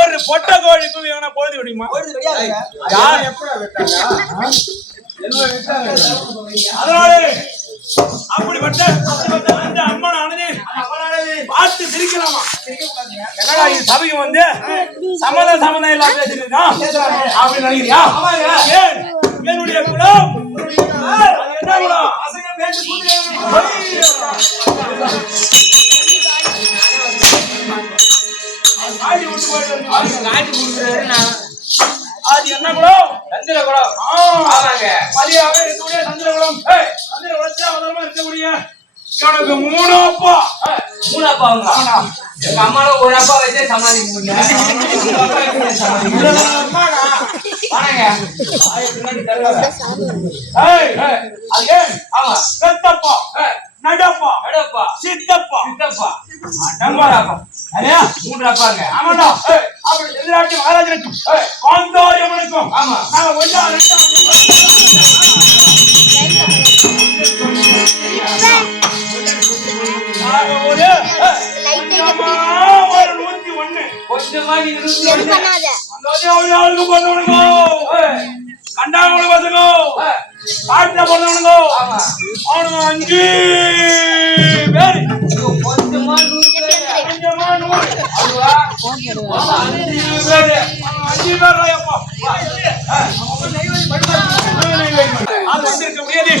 ஒரு பொட்ட கோழி குவி பொழுது விடுமா? அதனால அப்படிப்பட்ட அம்மனானது பார்த்து சிரிக்கலாமா? என்னடா இது சபைக்கு வந்து சம்மதம் எல்லாம் பேசிருக்கான் அப்படின்னு நினைக்கிறியா? என்னுடைய குலம் என்ன குலம்? அது என்ன குலம்? சந்திர குலம். மரியாதை சந்திர குலம். சந்திர குலத்துல இருக்கக்கூடிய எனக்கு 3 அப்பா. 3 அப்பாவுங்க. எங்க அம்மால ஒரு அப்பா வச்சே சமாளிக்க முடியல. ஆமா சித்தப்பா சித்தப்பா நம்பராப்பா சரியா 3 அப்பாங்க ஆமாடா அப்படி எதிராட்டி மகாராஜனுக்கும் காந்தாரி அம்மனுக்கும் ஆமா நாங்க ஒண்ணா ரெண்டா ஒரு 101 கொஞ்சமா நீ 21 அந்த ஆளுக்கு போனவனுங்க கண்டாங்களுக்கு பசங்க காட்டுல போனவனுங்க அவனுங்க 5 பேர் கொஞ்சமா 100 அதுவா 5 பேர் 5 பேர் ராயப்பா அது வந்திருக்க முடியாது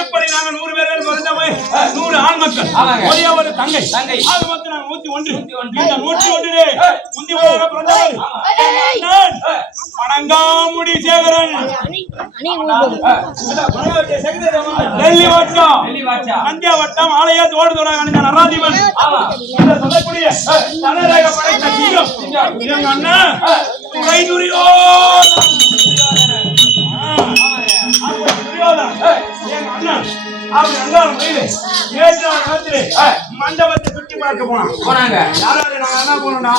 இப்படி நாங்க 100 பேர்கள் வருந்தமை 100 ஆண் மக்கள் ஒரே ஒரு தங்கை அது மட்டும் நாங்க 101 இந்த 101 முந்தி போக பிறந்தவர் வணங்காமுடி சேகரன் டெல்லி வட்டம் நந்தியா வட்டம் ஆலய தோடு நராதிபன் சொல்லக்கூடிய தனரேக படைத்த சிங்கம் எங்க அண்ணன் துணை மண்டபத்தை சுற்றி பார்க்க போனாங்க யாராரு நாங்க என்ன போனோம்னா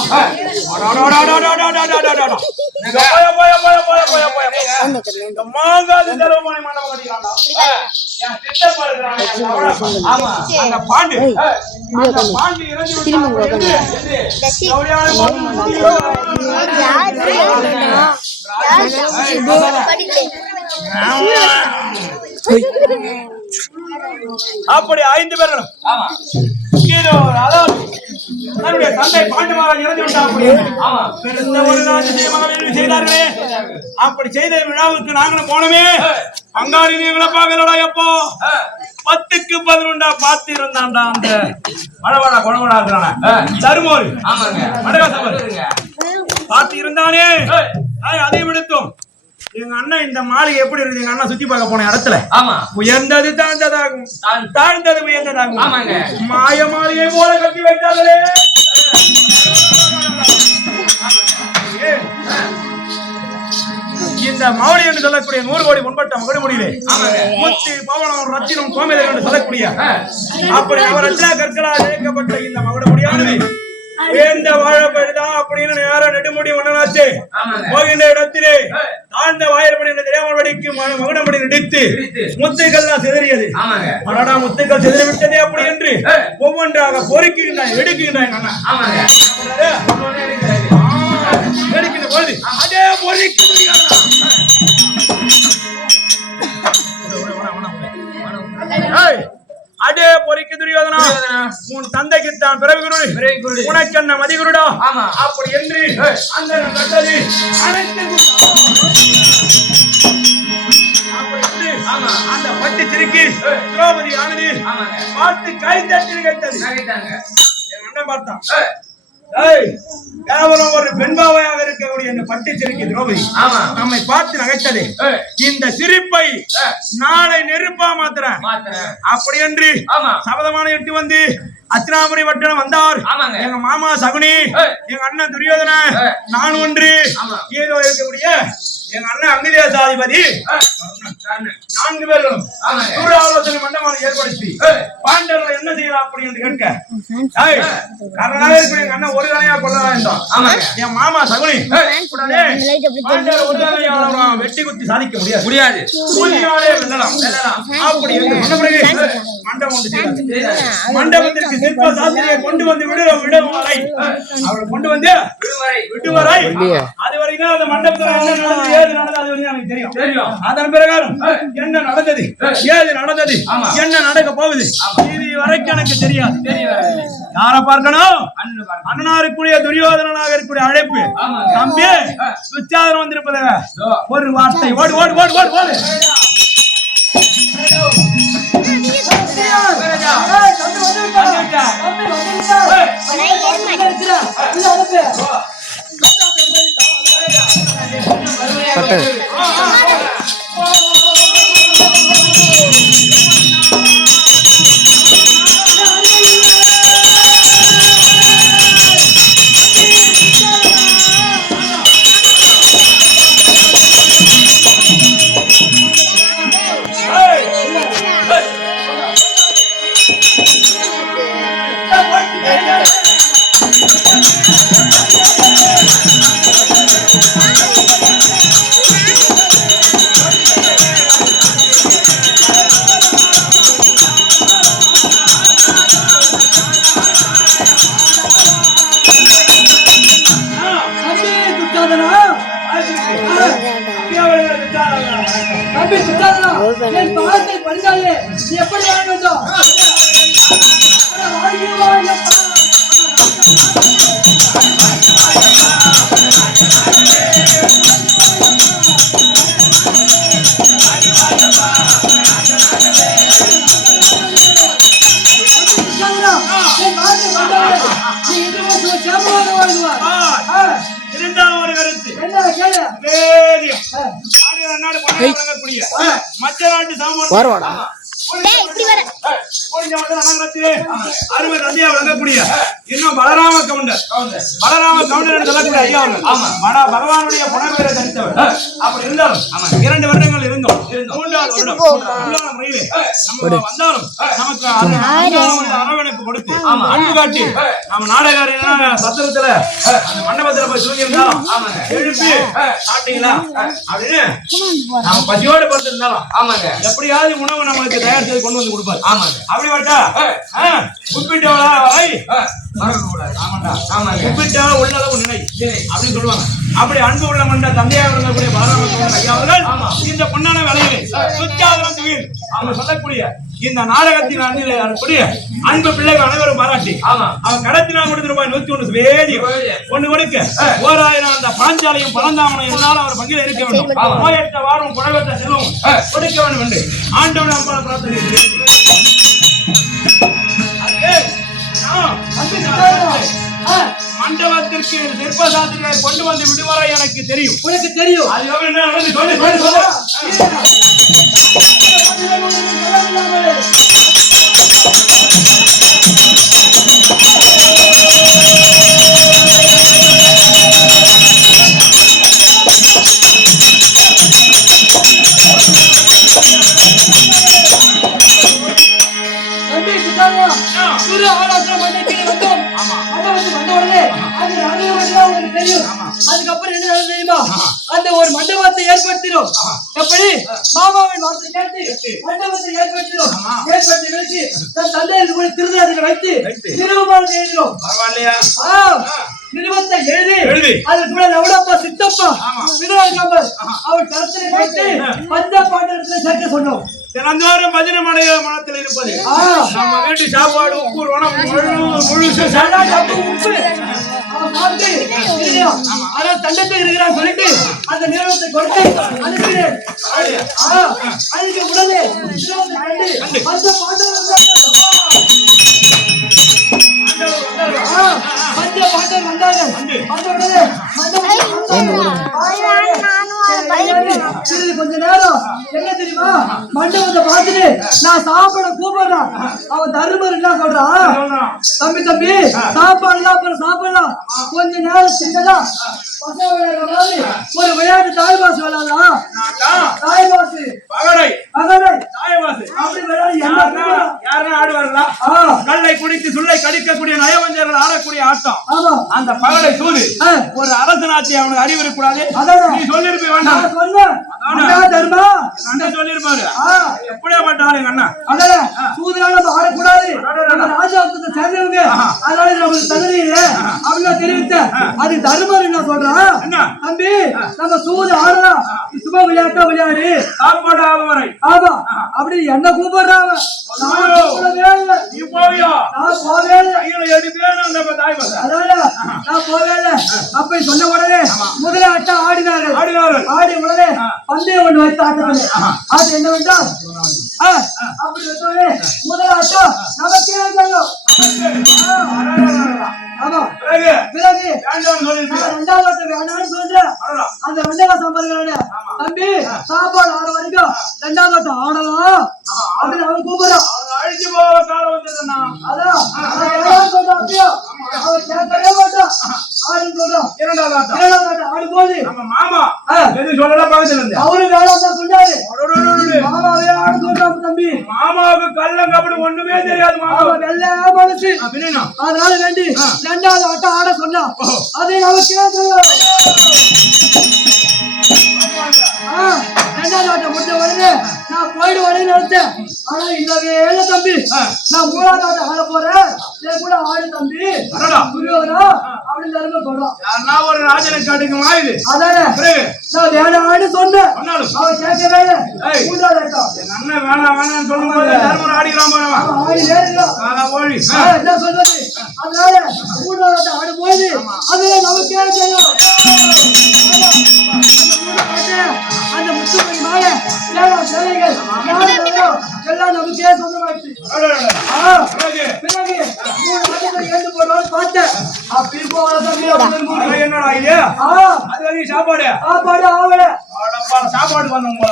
மாங்காது செலவுமானி மண்டபம் கட்டிக்கிறாங்க பாண்டு அப்படி 5 பேர்களும் தன்னுடைய தந்தை பாண்டுமாரான் இறந்து விட்டார் செய்தார்களே அப்படி செய்த விழாவுக்கு நாங்களும் போனோமே அங்காடி நீங்களை பார்க்கலடா எப்போ 10க்கு 11 பார்த்து இருந்தான்டா அந்த மழவடா குணவடா இருக்கிறான தருமோரு பார்த்து இருந்தானே அதை விடுத்தோம் எங்க அண்ணன் இந்த மாளிகை எப்படி இருக்கு எங்க அண்ணன் சுத்தி பார்க்க போன இடத்துல உயர்ந்தது தாழ்ந்ததாகும் தாழ்ந்தது உயர்ந்ததாகும் மாய மாளிகை போல கட்டி வைத்தார்களே இந்த மௌலி என்று சொல்லக்கூடிய 100 கோடி முன்பட்ட மகுடமுடியிலே முத்து பவனம் ரத்தினம் கோமேதம் என்று சொல்லக்கூடிய அப்படி அவர் ரத்னா கற்களால் இயக்கப்பட்ட இந்த மகுடமுடியானது உயர்ந்த வாழப்படுதான் அப்படின்னு நேரம் நெடுமுடி மன்னனாச்சு போகின்ற இடத்திலே தாழ்ந்த வாயிற்படி என்ற தேவன்படிக்கு மகுடமுடி நடித்து முத்துக்கள் சிதறியது மனடா முத்துக்கள் சிதறிவிட்டதே அப்படி என்று ஒவ்வொன்றாக பொறுக்கின்றான் எடுக்கின்றான் எடுக்கின்ற பொழுது அதே பொறுக்க அடே பொறிக்கு துரியோதனா உன் தந்தைக்கு தான் பிறவி குரு உனக்கு என்ன மதிகுருடா அப்படி என்று அந்த கட்டது அந்த பட்டு சிரிக்கி திரௌபதி ஆனது பார்த்து கை தட்டி கைத்தது என்ன பார்த்தான் கேவலம் ஒரு பெண்பாவையாக இருக்கக்கூடிய இந்த பட்டு சிரிக்கி திரௌபதி நம்மை பார்த்து நகைத்தது இந்த சிரிப்பை நாளை நெருப்பா மாத்துறேன் அப்படி என்று சபதமான எட்டு வந்து அத்தினாபுரி வட்டணம் வந்தார் எங்க மாமா சகுனி எங்க அண்ணன் துரியோதன நான் ஒன்று ஏதோ இருக்கக்கூடிய எங்க அண்ணன் அங்கிதேசாதிபதி 4 பேர்களும் ஆலோசனை மண்டபம் ஏற்படுத்தி பாண்டவர்கள் என்ன செய்யலாம் அப்படி என்று கேட்க கர்ணனாக இருக்கிற எங்க அண்ணன் ஒரு கணையா கொள்ளலாம் என்றான் என் மாமா சகுனி பாண்டவர் ஒரு கணையா வெட்டி குத்தி சாதிக்க முடியாது சூழ்நிலையாலே வெல்லலாம் அப்படி சொன்ன பிறகு மண்டபம் மண்டபத்திற்கு சிற்ப சாஸ்திரியை கொண்டு வந்து விடுவரை அவளை கொண்டு வந்து விடுவரை அதுவரைக்கும் அந்த மண்டபத்தில் என்ன நடந்தது ஏது நடந்தது அது வரைக்கும் எனக்கு தெரியும் அதன் பிரகாரம் என்ன நடந்தது ஏது நடந்தது என்ன நடக்க போகுது இது வரைக்கும் எனக்கு தெரியாது யாரை பார்க்கணும் அண்ணனாருக்குரிய துரியோதனாக இருக்கக்கூடிய அழைப்பு தம்பி சுச்சாதனம் வந்திருப்பத ஒரு வார்த்தை ஓடு ஓடு ஓடு ஓடு ஓடு எப்படி வாங்க வேண்டும் வாங்கி வாங்கப்பா இரண்டாம் ஒரு கருத்து மற்ற நாட்டு சாமான் அருமை தந்தையா வழங்கக்கூடிய இன்னும் பலராம கவுண்டர் என்று சொல்லக்கூடிய ஐயா பகவானுடைய புனர்வேரை தரித்தவர். அப்படி இருந்தாலும் 2 வருடங்கள் இருந்தோம். 3வது வருடம் முறையிலே நம்ம வந்தாலும் நமக்கு அரவணைப்பு கொடுத்து அன்பு காட்டி நம்ம நாடகார சத்திரத்துல அந்த மண்டபத்துல போய் தூங்கி இருந்தாலும் எழுப்பி சாப்பிட்டீங்களா அப்படின்னு நம்ம பசியோடு படுத்திருந்தாலும் எப்படியாவது உணவு நமக்கு தயார் செய்து கொண்டு வந்து கொடுப்பாரு. அப்படிப்பட்டா உப்பிட்டவளா உள்ளளவு நினை அப்படின்னு சொல்லுவாங்க. அப்படி அன்பு உள்ள மண்ட தந்தையாக இருக்கக்கூடிய பாராம ஐயா அவர்கள் இந்த பொன்னான வேலையிலே சுத்தியாதனம் துயில் அவங்க சொல்லக்கூடிய இந்த நாடகத்தின் அன்பிலே அன்பு பிள்ளைகள் அனைவரும் பாராட்டி அவன் கடத்தினால் ரூபாய் 101 வேதி ஒண்ணு கொடுக்க 1000 அந்த பாஞ்சாலையும் பழந்தாமனையும் என்னால் அவர் பங்கில் இருக்க வேண்டும். நோயற்ற வாரும் குணவற்ற செல்வம் கொடுக்க வேண்டும் என்று ஆண்டவன் அம்மா பிரார்த்தனை. மண்டபத்திற்கு சிற்பசாஸ்திரிகளை கொண்டு வந்து விடுவரை எனக்கு தெரியும். உனக்கு தெரியும் அதுக்கப்புறம் என்ன தெரியுமா அந்த ஒரு மண்டபத்தை ஏற்படுத்தினோம். எப்படி மாமாவின் வார்த்தை கேட்டு மண்டபத்தை ஏற்படுத்தினோம். ஏற்படுத்தி வச்சு தன் தந்தையருக்கு கூட திருநாட்டுக்கு வைத்து திருவுமாறு எழுதினோம். நிறுவனத்தை எழுதி அது கூட நவடப்பா சித்தப்பா விதராஜாம்பர் அவர் கருத்தினை வைத்து பஞ்ச பாண்டவர்களை சேர்க்க சொன்னோம். தினந்தோறும் பஜனை மனத்தில் இருப்பது நம்ம வீட்டு சாப்பாடு உப்பு முழுசு உப்பு அவன் தண்டத்தை இருக்கிறான் சொல்லிட்டு அந்த நிறுவனத்தை கொடுத்து அனுப்பினேன். அதுக்கு உடனே பஞ்ச பாண்டவர் வந்தார்கள். வந்த உடனே கொஞ்ச நேரம் என்ன தெரியுமா மண்டபத்தை பார்த்துட்டு நான் சாப்பாட கூப்பிடுறான். அவன் தருமர் என்ன சொல்றான், தம்பி சாப்பாடலாம் கொஞ்ச நேரம் சின்னதா ஒரு விளையாட்டு தாய்பாசு விளையாடலாம். தாய்பாசு அப்படி விளையாடி ஆடுவார்களா? கல்லை குடித்து சுள்ளை கடிக்கக்கூடிய நயவஞ்சர்கள் ஆடக்கூடிய ஆட்டம் அந்த பகடை சூது. ஒரு அரசனாட்சி அவனுக்கு அறிவு இருக்கக்கூடாது. நீ சொல்லிருப்ப வேண்டாம் சொல்லிருப்பாரு. எப்படியாப்பட்ட ஆளுங்க அண்ணா சூதுனால ஆடக்கூடாது. ராஜாவுக்கு சேர்ந்தவங்க அதனால நமக்கு தகுதி இல்லை அப்படின்னு தெரிவித்த அது தருமர் என்ன சொல்றான், தம்பி நம்ம சூது ஆடலாம் சுப விளையாட்டா விளையாடு சாப்பாடு ஆகும் வரை. ஆமா அப்படி என்ன கூப்பிடுறாங்க. அப்படி சொன்ன உடனே முதல ஆட்டம் ஆடினார்கள். ஆடி உடனே பந்தயம் ஒன்று வைத்து ஆட்டவில்லை. அது என்னவென்றால் அப்படி வச்சோடனே முதல் ஆட்டம் நமக்கே ஆமா பிறகு 2வது ஆட்டம் வேண்டாம்னு சொல்றேன். அந்த 2வது சம்பர்கள தம்பி சாப்பாடு ஆட வரைக்கும் 2வது ஆட்டம் ஆடலாம் அப்படின்னு அவன் கூப்பிடுறான். அழிச்சு போக காலம் வந்ததுன்னா அதான் சொல்றான். அப்படியோ அவன் கேட்கவே மாட்டான். ஆடி சொல்றான் 2வது ஆட்டம் ஆடும்போது நம்ம மாமா எது சொல்லலாம் பக்கத்துல இருந்து அவரு வேளாண் தான் சொன்னாரு. மாமாவே ஆடு சொல்றான். தம்பி மாமாவுக்கு கள்ளம் கபடி ஒண்ணுமே தெரியாது. மாமா வெள்ள மனசு அதனால வேண்டி 2வது ஆட்டம் ஆட சொன்னா அதை நமக்கு ரெண்டாவது ஆட்டம் முடிஞ்ச உடனே நான் போயிடுவேன்னு நினைச்சேன். ஆனா இல்லவே இல்ல தம்பி. நான் மூணாவது ஆட்டம் ஆட போறேன், என் கூட ஆடு தம்பி துரியோதனா அப்படின்னு சொல்றான். நான் ஒரு ராஜனை காட்டுக்குமா இது? அதானே நான் வேணான்னு சொன்னேன், அவன் கேட்கவே இல்லை. மூன்றாவது ஆட்டம் என் அண்ணன் வேணாம் வேணாம்னு சொல்லும் போது தர்மர் ஆடிக்கிறான் பாருங்க. ஆடி ஓடி என்ன சொல்றது. அதனால மூன்றாவது ஆட்டம் ஆடும் போது அதுல நமக்கே தெரியும் அந்த முத்துமணி மாலை சேலைகள் எல்லாம் நமக்கே சொந்தமாச்சு. பிறகு 3 ஆட்டத்தை எழுந்து போடுவான்னு பார்த்தேன். என்னடா இது? அது வரைக்கும் சாப்பாடு ஆவல சாப்பாடு வந்தவங்க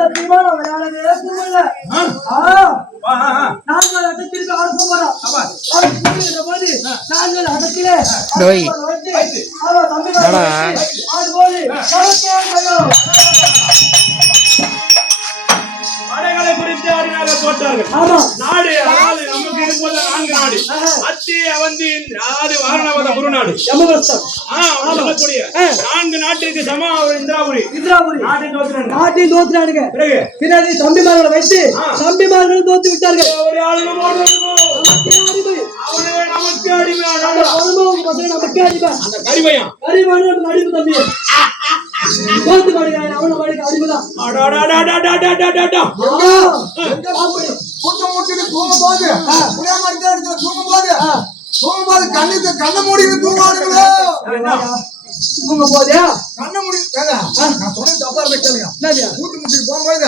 சத்தியமா நான் விளையாடவே போகல. 4 ஆட்டத்திற்கு ஆட போறோம். போது 4 ஆட்டத்திலே படைகளை குறித்து அறிஞராக போட்டார்கள். நாடு அதாவது நமக்கு இருப்பது 4 நாடு. அத்தி அவந்தி அதாவது வாரணாவத குருநாடு சொல்லக்கூடிய 4 நாட்டிற்கு சம இந்திராபுரி நாட்டில் தோத்துறானுங்க. பிறகு தம்பிமார்களை வைத்து தம்பிமார்களும் தோத்து விட்டார்கள். நமக்கு அடிமை நமக்கு அடிமை அந்த கரிமையா அடிமை தம்பி தோத்து பாடுகிறான். அவனை பாடுக அடிமைதான். கண்ண மூடி தூங்குவாங்களோ தூங்க போதே கண்ண மூடி தப்பா கேளுங்க. கூத்து முடிச்சுட்டு போகும்போது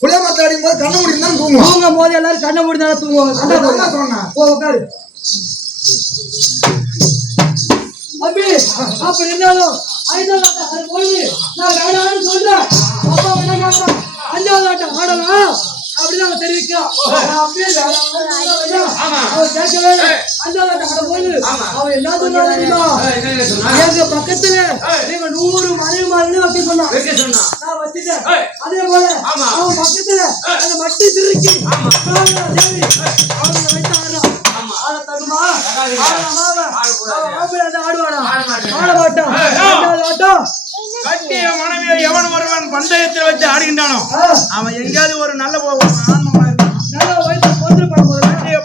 புளிய மரத்தை அடிக்கும் போது கண்ண மூடி தான் தூங்குவோம். தூங்கும் போது எல்லாரும் கண்ண மூடி தானே தூங்குவாங்க. சொன்னேன் உட்காரு அப்படி அப்படி இருந்தாலும் 5வது ஆட்டம் போய் நான் வேணான்னு சொல்றேன். அப்பா என்ன கேட்கறான், 5வது ஆட்டம் ஆடலாம் அப்படிதான் அவன் தெரிவிக்கிறான். அப்படியே அவன் கேட்கவே 5வது ஆட்டம் ஆட போது அவன் என்ன சொன்னான் தெரியுமா? எங்க பக்கத்துல நீங்க 100 மனைவிமார்கள் வைக்க சொன்னான். நான் வச்சுட்டேன். அதே போல அவன் பக்கத்துல அந்த மட்டி திருக்கி தேவி அவங்க வைத்து ஆடுறான். ஆட தகுமா கட்டிய மனைவியை எவன் ஒருவன் பந்தயத்தில் வச்சு ஆடுகின்றானோ அவன் எங்கேயாவது ஒரு நல்ல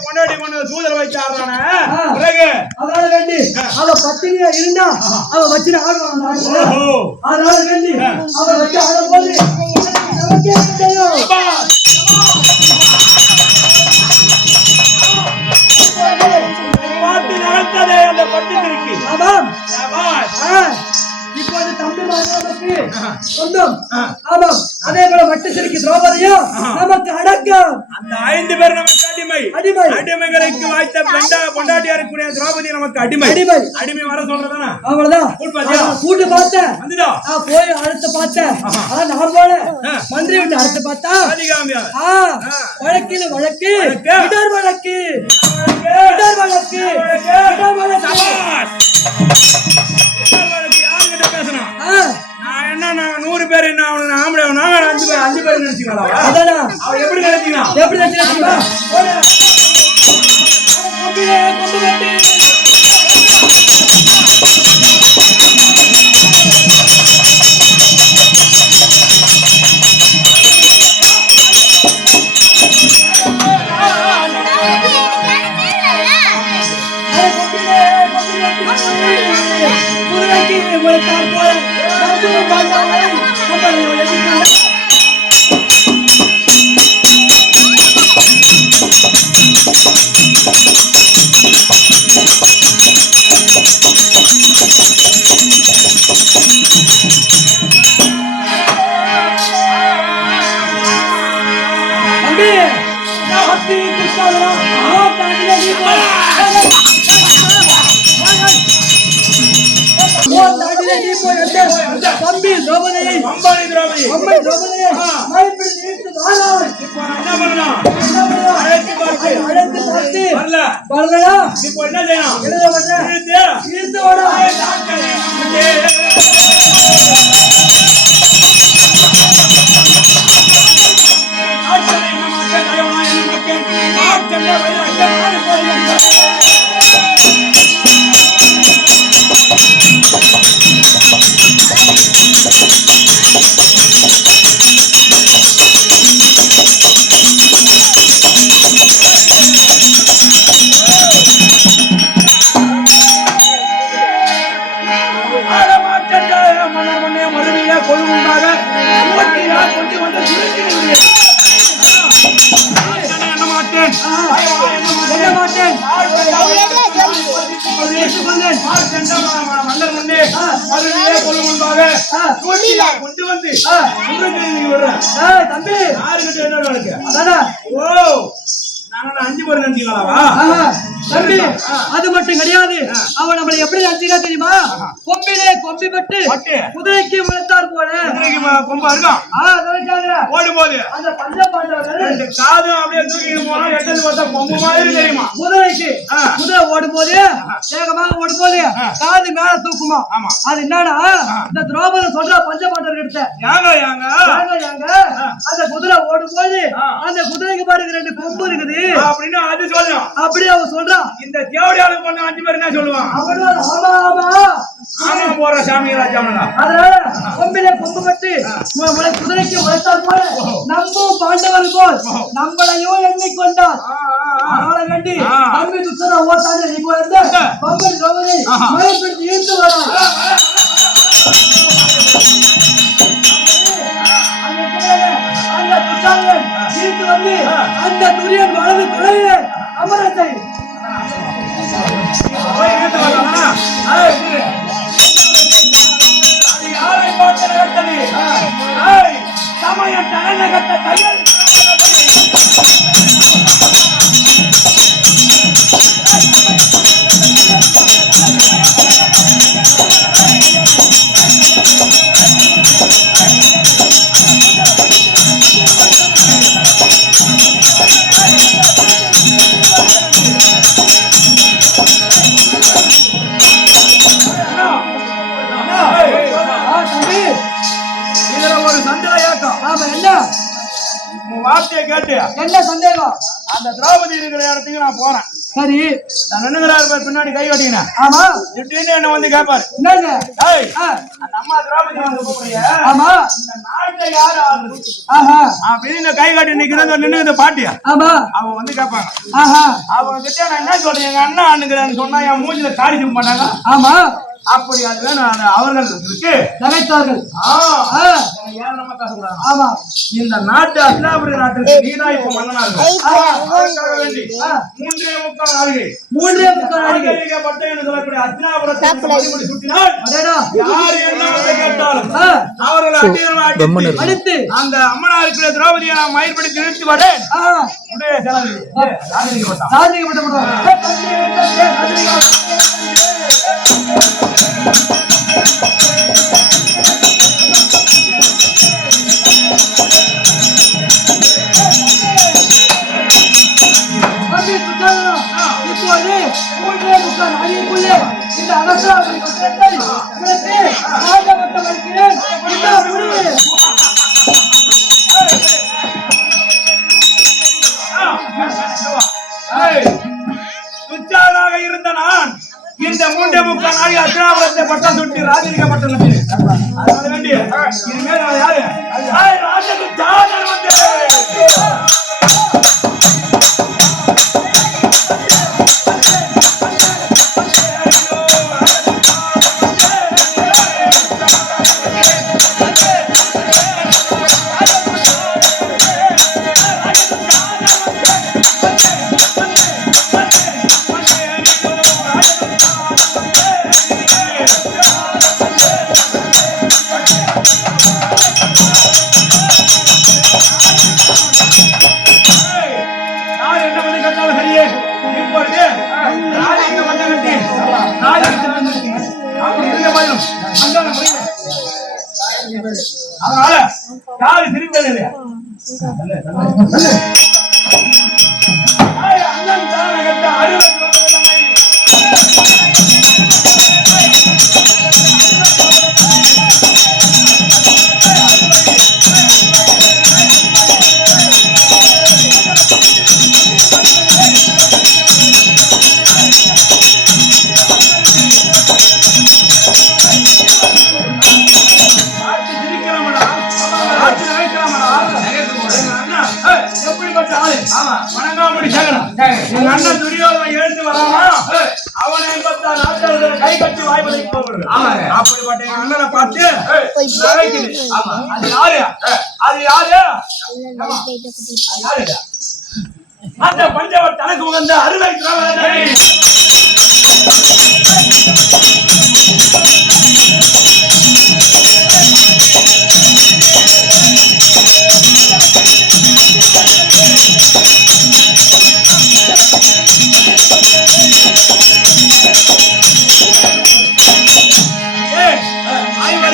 பொண்டாடி கொண்டு சூதரை வச்சு ஆடுறானே. அதனால வேண்டி அவ பத்தினியா இருந்தா அவ வச்சு ஆடுவான். அதனால வேண்டி அவ வச்சு ஆடும் போது பாட்டு நடத்ததே அந்த பட்டு திருக்கி. இப்போது தம்பி மாதவனுக்கு சொந்தம். ஆமாம், அதே போல மட்டு சிரிக்கு திரௌபதியும் நமக்கு அடக்கம். அந்த 5 பேர் நமக்கு அடிமை. அடிமைகளுக்கு வாய்த்த பொண்டாட்டியா இருக்கக்கூடிய திரௌபதி நமக்கு அடிமை. அடிமை வர சொல்றதானா? அவ்வளவுதான். கூட்டு பார்த்தேன், நான் போய் அடுத்து பார்த்தேன். ஆனா நான் போல மந்திரி விட்டு அடுத்து பார்த்தா வழக்கில் வழக்கு இடர் வழக்கு இடர் வழக்கு இடர் வழக்கு. நான் என்ன 100 பேர் என்ன ஆம்பளை 5 பேர் நினைச்சீங்களா? அவன் எப்படி நினைச்சீங்களா? எப்படி நினைச்சீங்களா? தம்பி திரௌபதியை அம்பானி திரௌபதியை மறுபடி நீட்டு வாழாய். இப்போ என்ன பண்ணலாம்? அழைத்து பார்த்து வரலையா? இப்போ என்ன செய்யணும்? இழுத்து வாடா. மாட்டேன் என்ன மாட்டேன் மன்னர் முன்னே மதுரையே கொள்ளும் முன்பாக கொண்டு வந்து தம்பி யாருக்கிட்ட என்ன இருக்கு அதானே ஓ நாங்க 5 பேர் நினைச்சீங்களாவா தம்பி அது மட்டும் கிடையாது அவன் நம்மளை எப்படி நினைச்சா தெரியுமா கொம்பிலே கொம்பி பட்டு குதிரைக்கு முளைத்தார் போல கொம்பா இருக்கான் ஓடு போது அந்த பஞ்ச பாண்டவர்கள் காதும் அப்படியே தூக்கிட்டு போனா எட்டது பார்த்தா கொம்பு மாதிரி தெரியுமா குதிரைக்கு குதிரை ஓடும் போது வேகமாக ஓடும் போது காது மேல தூக்குமா அது என்னன்னா இந்த திரௌபதி சொல்ற பஞ்ச பாண்டவர்கள் எடுத்த அந்த குதிரை ஓடும் போது அந்த குதிரைக்கு பாருங்க 2 கொம்பு இருக்குது அப்படின்னு அது சொல்லும் அப்படி அவன் சொல்றான் இந்த தேவடியாளுக்கு பண்ண 5 பேர் என்ன சொல்லுவான் ஆமா போற சாமி ராஜாமனா அதனால கொம்பிலே கொம்பு பட்டு குதிரைக்கு முளைத்தார் போல நம்மும் பாண்டவர் போல் நம்மளையும் எண்ணிக்கொண்டார் அதனால வேண்டி தம்பி துசரா ஓட்டாது நீ வந்து பம்பன் கவலை மறைப்பிடித்து ஈர்த்து வரா அந்த துசாங்கன் ஈர்த்து வந்து அந்த துரியன் வலது கொலையிலே அமரத்தை யாரை பார்த்து நடத்தது சமயம் தலைநகத்த தையல் வார்த்தையை கேட்டு என்ன சந்தேகம் அந்த திரௌபதி இருக்கிற இடத்துக்கு நான் போறேன் சரி நான் நின்னுகிறாரு பின்னாடி கை கட்டினேன் ஆமா திடீர்னு என்ன வந்து கேட்பாரு என்னங்க அந்த அம்மா திரௌபதி வந்து கூப்பிடுறிய ஆமா இந்த நாட்டை யாரு ஆளுது அப்படின்னு கை கட்டி நிக்கிறது நின்று பாட்டியா ஆமா அவங்க வந்து கேட்பாங்க அவங்க கிட்ட நான் என்ன சொல்றேன் எங்க அண்ணா அண்ணுங்கிறான்னு சொன்னா என் மூஞ்சில காடி தூக்க மாட்டாங்க ஆமா அப்படி அது வேணும் அவர்களுக்கு நகைத்தார்கள் ஆமா இந்த நாட்டு அஸ்லாபுரி நாட்டுக்கு நீதா இப்ப மன்னனா வேண்டி 3.25 நாளிகை பட்டேன்னு சொல்லக்கூடிய அஸ்லாபுரத்தை சுட்டினால் யார் என்ன கேட்டாலும் அவர்களை அடித்து அந்த அம்மனா இருக்கிற திரௌபதியை நான் மயிர்படுத்தி நிறுத்தி வரேன் உடைய இப்போது 3.25 நாளிகைக்குள்ளே இந்த அரசாங்க வைக்கிறேன் துச்சாலாக இருந்த நான் இந்த 3.25 நாளை அஸ்லாபுரத்தை பட்டம் சுட்டி ராஜரிக பட்டம் சுட்டி அதனால வேண்டிய இனிமேல் நான் யாரு ராஜனுக்கு ஜாதர் வந்து அதனால யாரு திருப்பி அண்ணன் தானகத்த அண்ணன் துரியோதனன் எழுந்து வராமா அவனை 56 நாட்கள் கை கட்டி வாய்ப்பதை போகிறது அப்படிப்பட்ட எங்க அண்ணனை பார்த்து அது யாரு அது யாரு அந்த பஞ்சவர் தனக்கு உகந்த அருளை திராவிடனை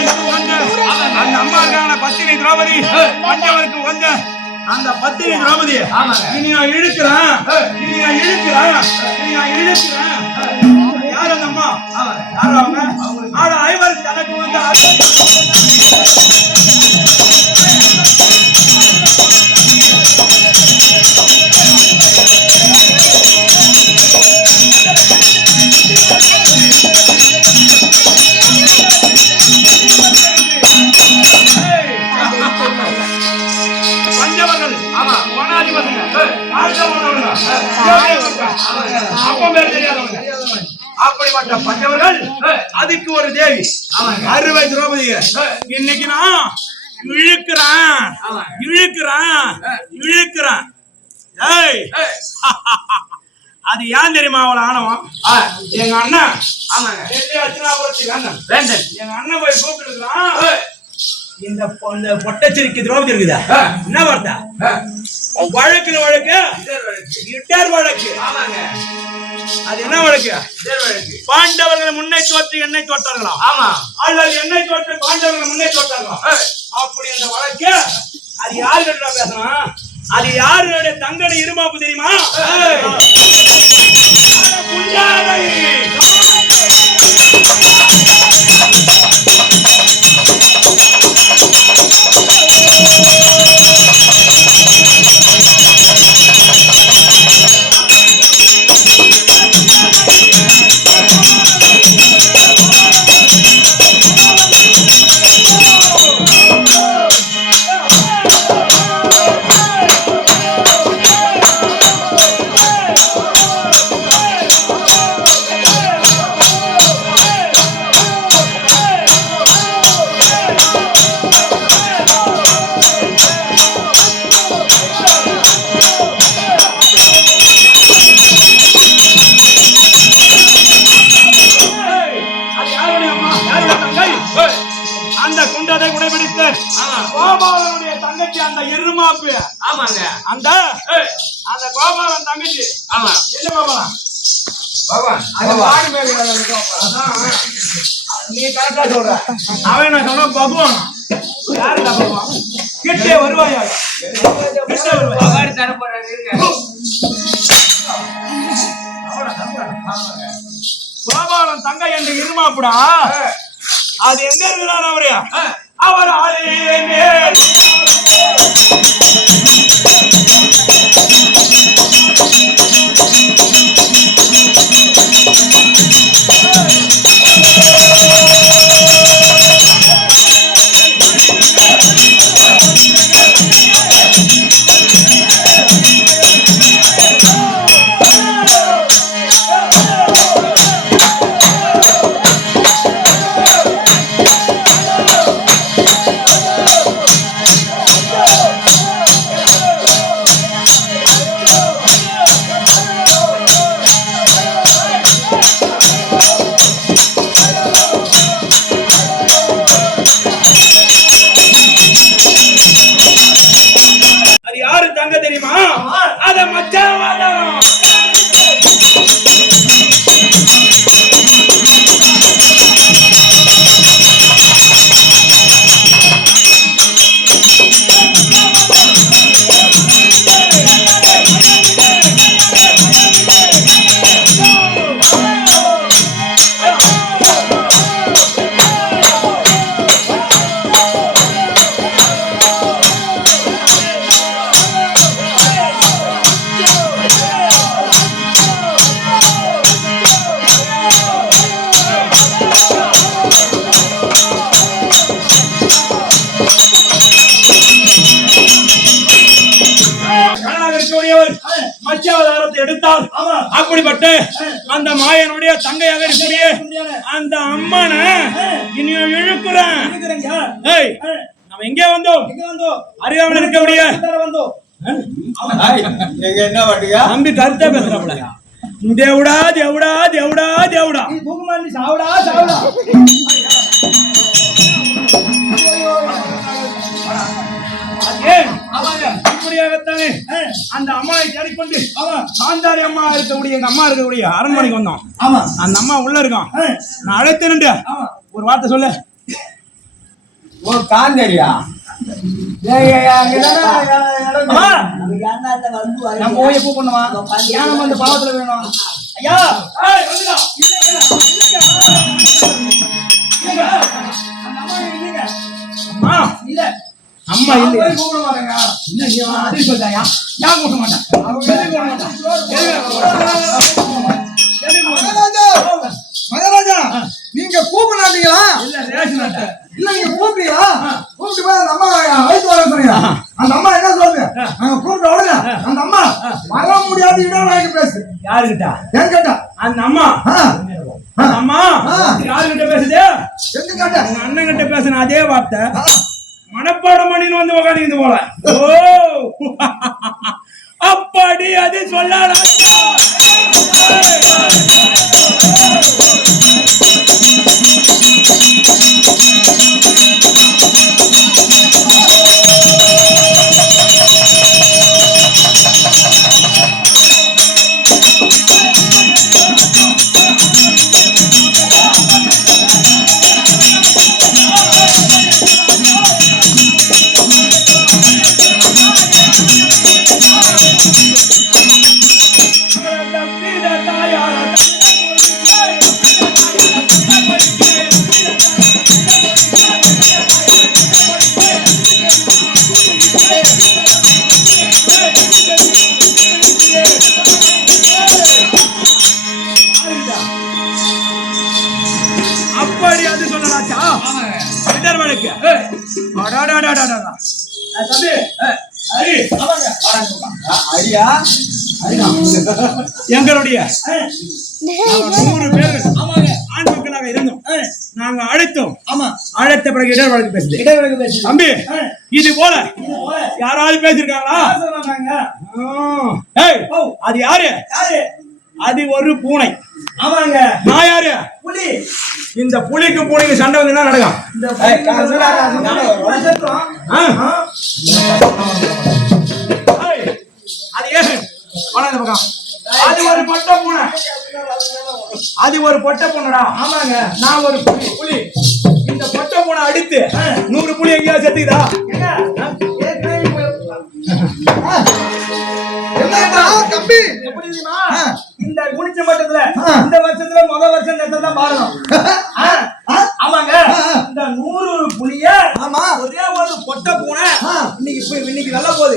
அந்த அம்மாக்கான பத்தினி திரௌபதி பஞ்சவருக்கு வந்த அந்த பத்தினி திரௌபதி இனி நான் இழுக்கிறேன் யார் அந்த அம்மா யார் அவங்க ஆனா ஐவர் தனக்கு வந்து அப்படிப்பட்ட பஞ்சவர்கள் அதுக்கு ஒரு தேவி அறுவை திரௌபதி இன்னைக்கு நான் இழுக்கிறேன் ஏய் அது ஏன் தெரியுமா அவளை ஆனவன் எங்க அண்ணன் எங்க அண்ணன் போய் கூப்பிட்டு இந்த பொட்டச்சிரிக்கை திரௌபதி இருக்குதா என்ன வார்த்தை வழக்கு இட்டார் வழக்கு அது என்ன வழக்கு பாண்டவர்கள் முன்னை தோற்று என்னை தோற்றார்களா ஆமா அல்லது என்னை தோற்று பாண்டவர்கள் முன்னை தோற்றார்களா அப்படி அந்த வழக்கு அது யாருக்கிட்ட பேசணும் அது யாருடைய தங்கட இருமாப்பு தெரியுமா அந்த குண்டத்தை குடைபிடித்து கோபாலனுடைய தங்கச்சி அந்த எருமாப்பு ஆமாங்க அந்த கோபாலன் தங்கச்சி ஆமா என்ன கோபாலன் நீ கரெக்டா சொல்ற அவன் நான் சொன்ன பகவான் யாருடா பகவான் கிட்டே வருவாயா தர போறாரு கோபாலன் தங்க என்று இருமாப்புடா அது எங்க இருக்கிறார் அவரு அவர் தெரியுமா அத மச்சான் எடுத்தால் அப்படிப்பட்ட அந்த மாயனுடைய தங்கையாக இருக்கக்கூடிய அந்த அம்மனை இனி இழுக்கிறேன். நம்ம எங்கே வந்தோம்? அறியாமல் இருக்கக்கூடிய எங்க என்ன வாட்டியா தம்பி கருத்தா பேசுறாப்ல. தேவுடா தேவுடா தேவுடா தேவுடா நீ தூக்குமா நீ சாவுடா சாவுடா ஏன் இப்படியாகத்தானே அந்த அம்மாவை தேடிக்கொண்டு காந்தாரி அம்மா இருக்கக்கூடிய எங்க அம்மா இருக்கக்கூடிய அரண்மனைக்கு வந்தோம். ஆமா அந்த அம்மா உள்ள இருக்கான். நான் அழைத்து நின்று ஒரு வார்த்தை சொல்லு. ஓ காந்தேரியா நம்ம போய் பூ பண்ணுவா ஏன் நம்ம அந்த பாவத்துல வேணும் ஐயா இல்ல அம்மா இல்ல கூப்பிட மாட்டேங்க அது சொல்றாயா ஏன் கூப்பிட மாட்டேன் மகாராஜா நீங்க கூப்பிடாதீங்களா இல்ல ரேஷன் அட்டை இல்ல நீங்க கூப்பிட்டீங்களா கூப்பிட்டு போய் அந்த அம்மா வயிற்று வர சொன்னீங்க அந்த அம்மா என்ன சொல்லுங்க நாங்க கூப்பிட்ட உடனே அந்த அம்மா வர முடியாது இடம் வாங்கி பேசு யாருக்கிட்ட ஏன் கேட்டா அந்த அம்மா அந்த அம்மா யாருக்கிட்ட பேசுது எங்க கேட்டா உங்க அண்ணன் கிட்ட பேசின அதே வார்த்தை மனப்பாடம் பண்ணின்னு வந்து உக்காந்து போல. ஓ அப்படி அது சொல்லலாம். அப்படி அது சொல்லலாச்சா விதர்வனுக்கு தம்பி ஐயா எங்களுடைய 100 பேர் ஆண் மக்களாக இருந்தோம். நாங்க அழைத்தோம். அழைத்த பிறகு இடர் வழக்கு பேசுது. தம்பி இது போல யாராவது பேசிருக்காங்களா? அது யாரு? அது ஒரு பூனை. ஆமாங்க நான் யாரு? புலி. இந்த புலிக்கு பூனைக்கு சண்டை வந்து என்ன நடக்கும்? அது ஏன் அது ஒரு பொட்டை பூனை. அது ஒரு பொட்டை பூனைடா. ஆமாங்க நான் ஒரு புலி. இந்த பொட்டை பூனை அடித்து 100 புலி எங்கேயாவது செத்துக்குதா? தம்பி எப்படி தெரியுமா? இந்த குளிச்ச மட்டத்துல இந்த வருஷத்துல முதல் வருஷம் தான் பாருங்க. ஆமாங்க இந்த 100 புலிய ஆமா ஒரே ஒரு பொட்டை பூனை இன்னைக்கு நல்ல போகுது.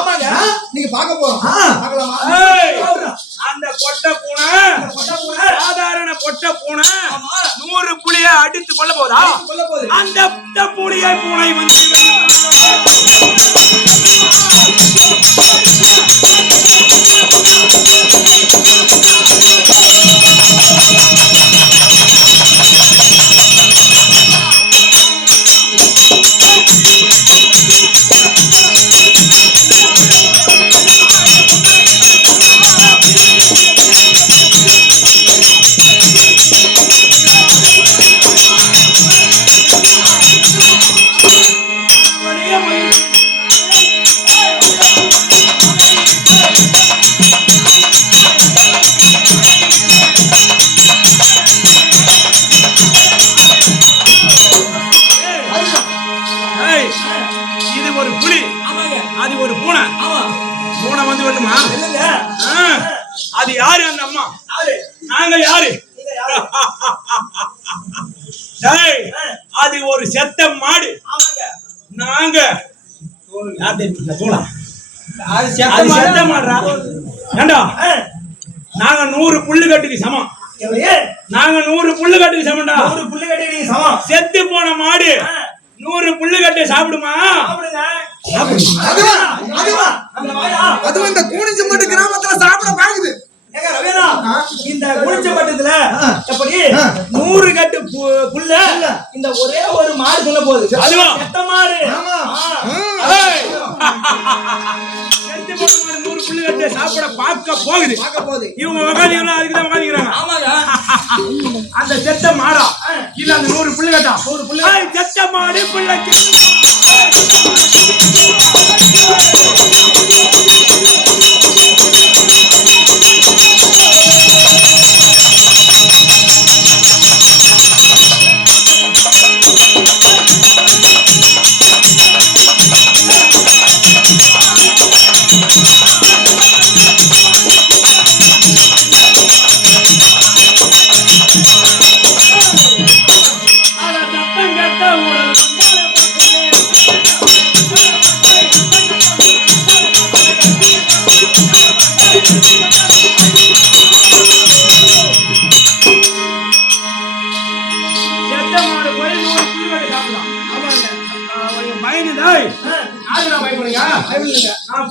ஆமாங்க நீங்க பார்க்க போறோம் பார்க்கலாமா? அந்த பொட்டை பூனை சாதாரண பொட்டை பூனை 100 புலிய அடித்து கொள்ள போதா? அந்த புலியை பூனை வந்து இது ஒரு புலி. அது ஒரு பூனை. பூனை வந்து வேணுமா? அது யாரு? அந்த அம்மா. நாங்க யாரு? அது ஒரு செத்த மாடு. நாங்க செத்த மாடுறா. ஏண்டா நாங்க 100 புல்லு கட்டுக்கு சமம். நாங்க 100 புல்லு கட்டுக்கு சமம்டா. 100 புல்லு கட்டி சமம். செத்து போன மாடு 100 புல்லு கட்டி சாப்பிடுமா? அது இந்த கூனிச்சம்பட்டு கிராமத்துல சாப்பிட பாக்குது. இந்த குளிச்சப்பட்டத்துல எப்படி 100 கட்டு புல்ல இந்த ஒரே ஒரு மாடு சொல்ல போகுது. அதுவா செத்த மாடு. போகுது. இவங்க உக்காந்துக்கலாம், அதுக்குதான் உக்காந்துக்கிறாங்க. அந்த செத்த மாடா இல்ல அந்த 100 புள்ளி கட்டா, 100 புள்ளி செத்த மாடு பிள்ளை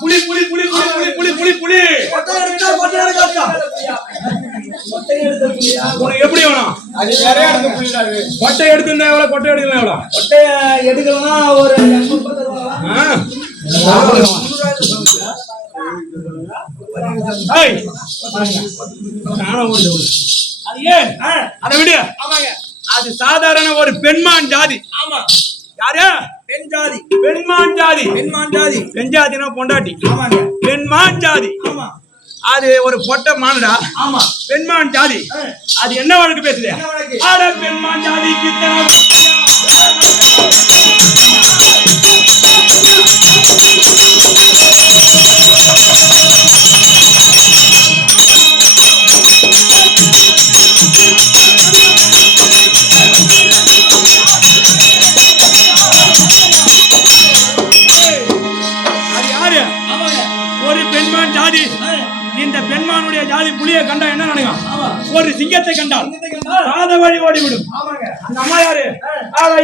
புலி புலி புலி புலி புலி புலி புலி உனக்கு எப்படி வேணும்? கொட்டை எடுத்துருந்தா எவ்வளவு, கொட்டை எடுக்கலாம் எவ்வளவு? கொட்டைய எடுக்கணும்னா ஒரு 80 அது ஏன் அதை விடு. அது சாதாரண ஒரு பெண்மான் ஜாதி. ஆமா, யாரு? பெண் ஜாதி. பெண்மான் ஜாதி. பெண்மான் ஜாதி. பெண் ஜாதினா பொண்டாட்டி. ஆமாங்க. பெண்மான் ஜாதி. ஆமா, அது ஒரு பொட்ட மானுடா. ஆமா, பெண்மான் ஜாதி. அது என்ன வழக்கு பேசுது? ஆட பெண்மான் ஜாதிக்கு இந்த பெண்மானுடைய ஜாதி புலியை கண்டா என்ன நினைக்கும்? ஒரு சிங்கத்தை கண்டால் ராத வழி ஓடிவிடும். அந்த அம்மா யாரு?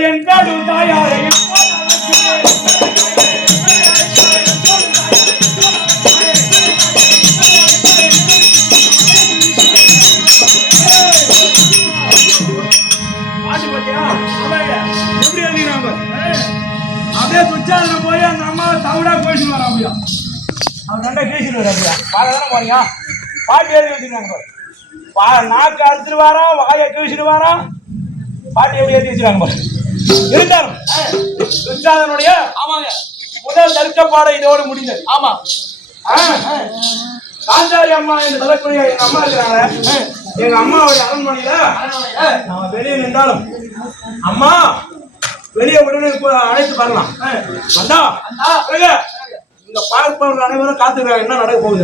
என் காடு தாயாரே. எப்படி எழுதினாங்க? அப்படியே துச்சாதன போய் அந்த அம்மாவை தவிடா போயிட்டு வர அப்படியா? அவன் ரெண்டா கேசிட்டு அப்படியா? பாக்கதானே போறியா? பாட்டு எழுதி வச்சிருக்காங்க. நாக்கு அறுத்துட்டு வாரான், வாயை கேசிட்டு வாரான். பாட்டு எப்படி எழுதி வச்சிருக்காங்க பாரு. இருந்தாலும் துச்சாதனுடைய முதல் தர்க்கப்பாடு இதோடு முடிந்தது. ஆமா, காந்தாரி அம்மா என்று சொல்லக்கூடிய எங்க அம்மா இருக்கிறாங்க. எங்க அம்மாவுடைய அரண்மனையில நான் வெளியே நின்றாலும் அம்மா வெளியே உடனே அழைத்து வரலாம். வந்தா இங்க பார்ப்பவர்கள் அனைவரும் காத்துக்கிறாங்க, என்ன நடக்க போகுது.